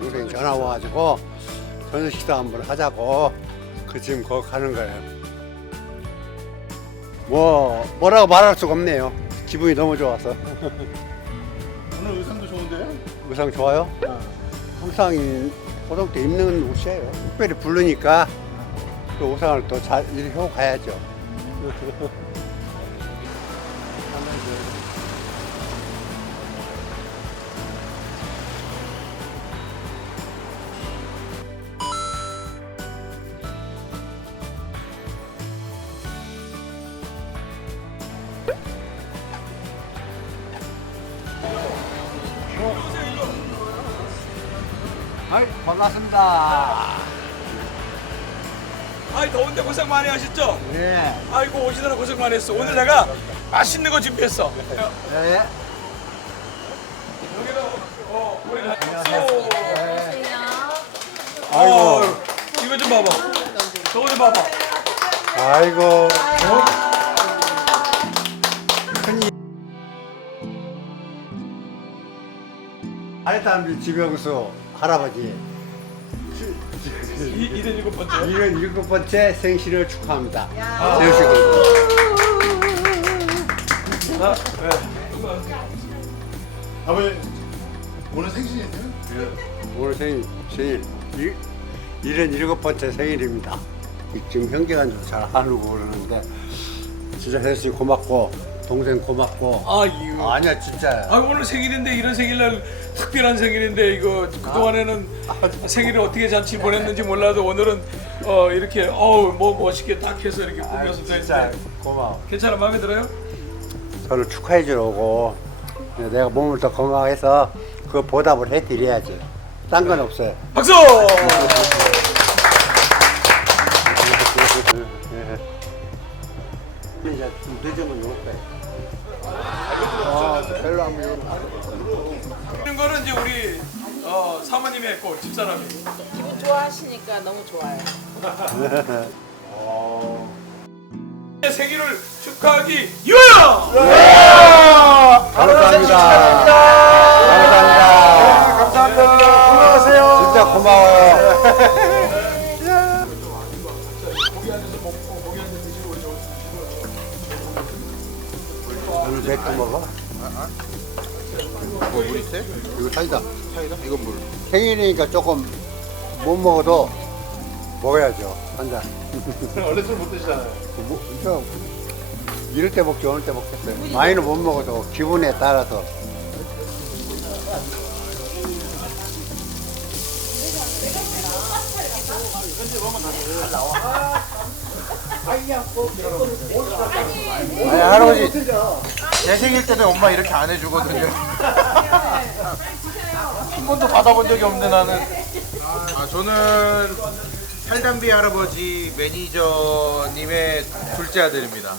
동생이 전화 와가지고 저녁 식사 한번 하자고 그 지금 거기 가는 거예요. 뭐 뭐라고 말할 수가 없네요. 기분이 너무 좋아서 오늘 의상도 좋은데요? 의상 좋아요? 항상 이 고등 때 입는 옷이에요. 특별히 부르니까 그 의상을 또잘 입고 가야죠. 반갑습니다. 아이 더운데 고생 많이 하셨죠? 네. 아이고 오시느라 고생 많이 했어. 오늘 내가 맛있는 거 준비했어. 네. 어, 이거 좀 봐봐. 저거 좀 봐봐. 아이고. 아래사람들 지병수 할아버지 이 이든 일곱 번째. 이런 일곱 번째 생신을 축하합니다. 세우시고 아버님 오늘 생신이세요? 오늘 생일 생일 일- 일흔 일곱 번째 생일입니다. 지금 형제간도 잘 하려고 그러는데 진짜 혜수 고맙고 동생 고맙고 아유. 아니야 진짜 아 오늘 생일인데 이런 생일날 특별한 생일인데 이거 그 동안에는 생일을 어떻게 잔치 보냈는지 몰라도 오늘은 어 이렇게 어우 뭐 멋있게 딱 해서 이렇게 아유, 꾸며서 돼 진짜 고마워. 괜찮아 마음에 들어요? 저를 축하해 주러 오고 내가 몸을 더 건강해서 그 보답을 해드려야지. 딴 건 없어요. 박수! 이제 좀 늦으면 올 거예요. 아, 별로 안 무서워. 이런 거는 이제 우리 어, 사모님이 했고 집사람이. 기분 좋아하시니까 너무 좋아요. 생일을 축하하기 유효! 감사합니다. 감사합니다. 감사합니다. 건강하세요. 진짜 고마워요. 오늘 맥주 먹어? 뭐물 있어요? 이거 사이다. 차이다? 이건 물. 생일이니까 조금 못 먹어도 먹어야죠. 한 잔. 원래 술 못 드시잖아요. 뭐, 저, 이럴 때 먹지, 어느 때 먹겠어요. 많이는 못 먹어도 기분에 따라서. 아니, 할아버지. 제 생일 때는 엄마 이렇게 안 해주거든요. 한 번도 받아본 적이 없는데 나는. 아, 저는 살담비 할아버지 매니저님의 둘째 아들입니다.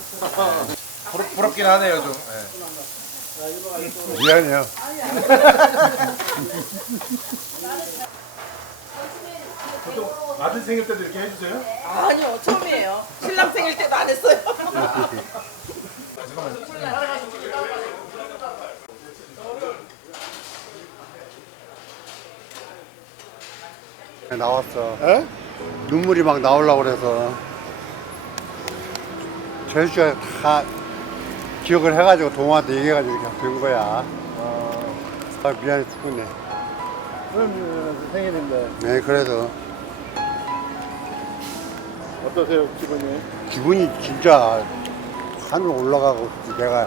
부럽, 부럽긴 하네요 좀. 예. 미안해요. 아들 생일 때도 이렇게 해주세요? 아니요, 처음이에요. 신랑 생일 때도 안 했어요. 나왔어. 에? 눈물이 막 나오려고 그래서. 제주가 다 기억을 해가지고 동호한테 얘기해가지고 이렇게 된 거야. 아, 미안해 죽겠네. 생일인데 네, 그래도 어떠세요 기분이? 기분이 진짜 하늘 올라가고 내가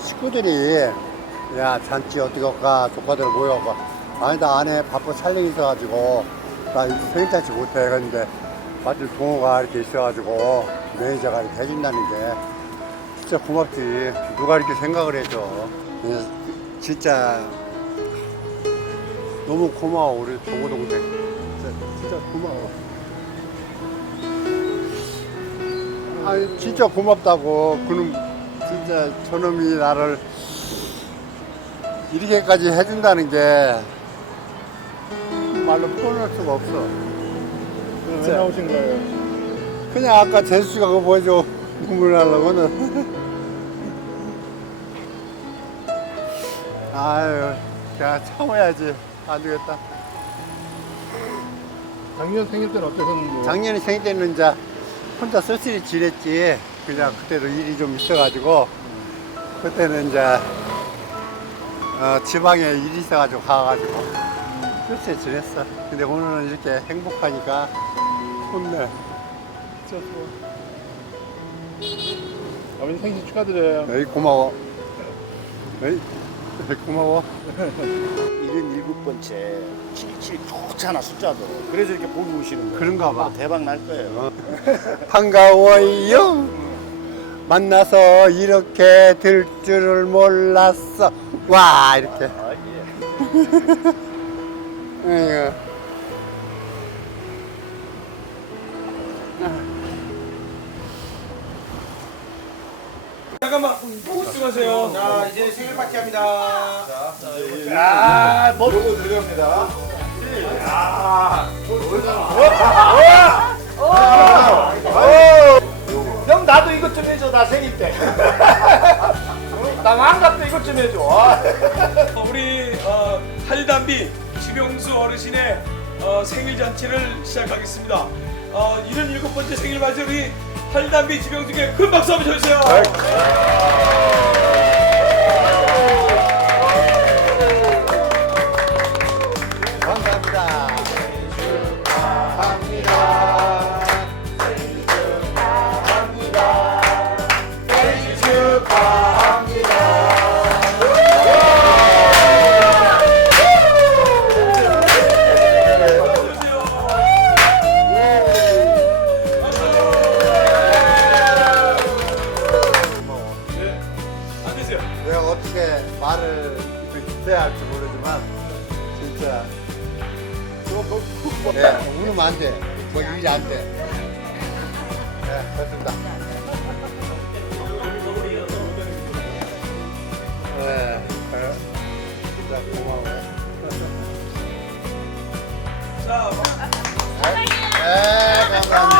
식구들이 야 잔치 어떻게 할까? 조카들 모여가. 아니 나 안에 바빠 촬영이 있어가지고 나 생일 잔치 못해. 근데 마침 동호가 이렇게 있어가지고 매니저가 이렇게 해준다는 게 진짜 고맙지. 누가 이렇게 생각을 해줘. 진짜 너무 고마워 우리 동호 동생. 진짜, 진짜 고마워 아 진짜 고맙다고 그놈 진짜 저놈이 나를 이렇게까지 해준다는 게 말로 표현할 수가 없어 왜 나오신 거예요? 그냥 아까 재수 씨가 그거 보여줘 눈물 나려고는 아유 내가 참아야지 안 되겠다. 작년 생일 때는 어떠셨는지. 작년에 생일 때는 이제 혼자 쓸쓸히 지냈지. 그냥 그때도 일이 좀 있어가지고 그때는 이제 어, 지방에 일이 있어가지고 가가지고 쓸쓸히 지냈어. 근데 오늘은 이렇게 행복하니까 좋네. 진짜 좋아. 아버님 생신 축하드려요. 에이 고마워. 에이 고마워. 77번째 77 좋잖아 숫자도 그래서 이렇게 보기 오시는 거예요 그런가 봐. 대박 날 거예요 반가워요. 만나서 이렇게 될 줄을 몰랐어. 와 이렇게. 아, 예. 아이고. 잠깐만 집중하세요. 자 이제 생일 파티 합니다. 아 머리 형 나도 이것 좀 해줘 나 생일 때 나만갑도 이것 좀 해줘 아. 우리 어, 할담비 지병수 어르신의 어, 생일 잔치를 시작하겠습니다. 어, 77번째 생일 맞이 우리 할담비 지병수께 큰 박수 한번 쳐주세요. 네, 울으면 안 돼. 뭐 일이 안 돼. 네, 됐습니다. 네, 그래. 진짜 고마워요. 자, 네. 감사합니다.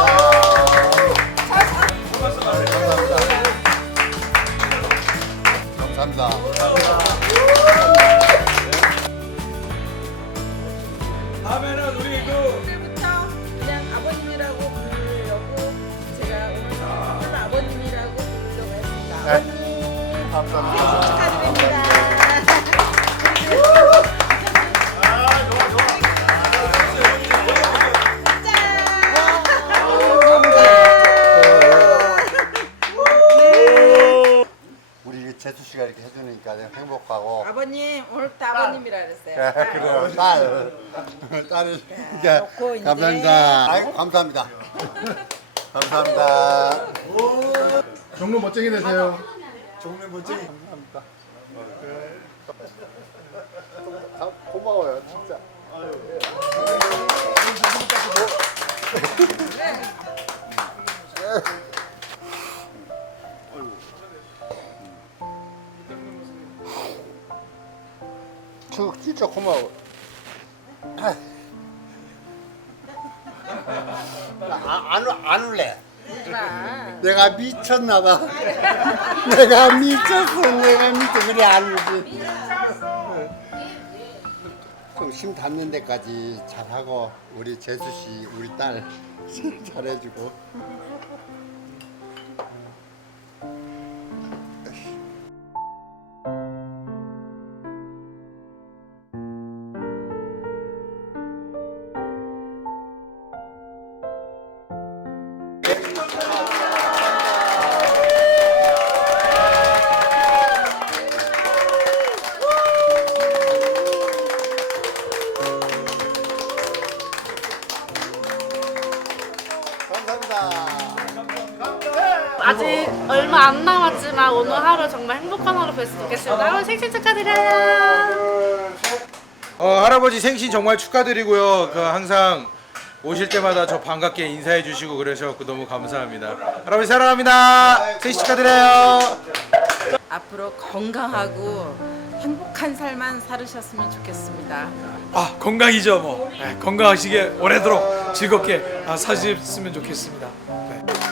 우리 재수 씨가 이렇게 해주니까 내가 행복하고. 아버님 오늘부터 아버님이라 그랬어요. 네, 그래요. 딸. 딸을. 이제. 감사합니다. 아이고, 감사합니다. 감사합니다. 종로 멋쟁이 되세요. 종래 멋쟁이. 감사합니다. 아, 고마워요, 진짜. 저 진짜 고마워. 아, 안, 울- 안 울래. 마. 내가 미쳤나 봐. 내가 미쳤어. 내가 미쳐. 그래 안 울지. 좀심 닿는 데까지 잘하고 우리 재수 씨, 우리 딸 잘해주고. 아직 얼마 안 남았지만 오늘 하루 정말 행복한 하루 됐으면 좋겠습니다. 여러분 생신 축하드려요. 어, 할아버지 생신 정말 축하드리고요. 그 항상 오실 때마다 저 반갑게 인사해 주시고 그러셔서 너무 감사합니다. 할아버지 사랑합니다. 생신 축하드려요. 앞으로 건강하고 행복한 삶만 살으셨으면 좋겠습니다. 아 건강이죠 뭐 네, 건강하시게 오래도록 즐겁게 아, 사셨으면 좋겠습니다. 네.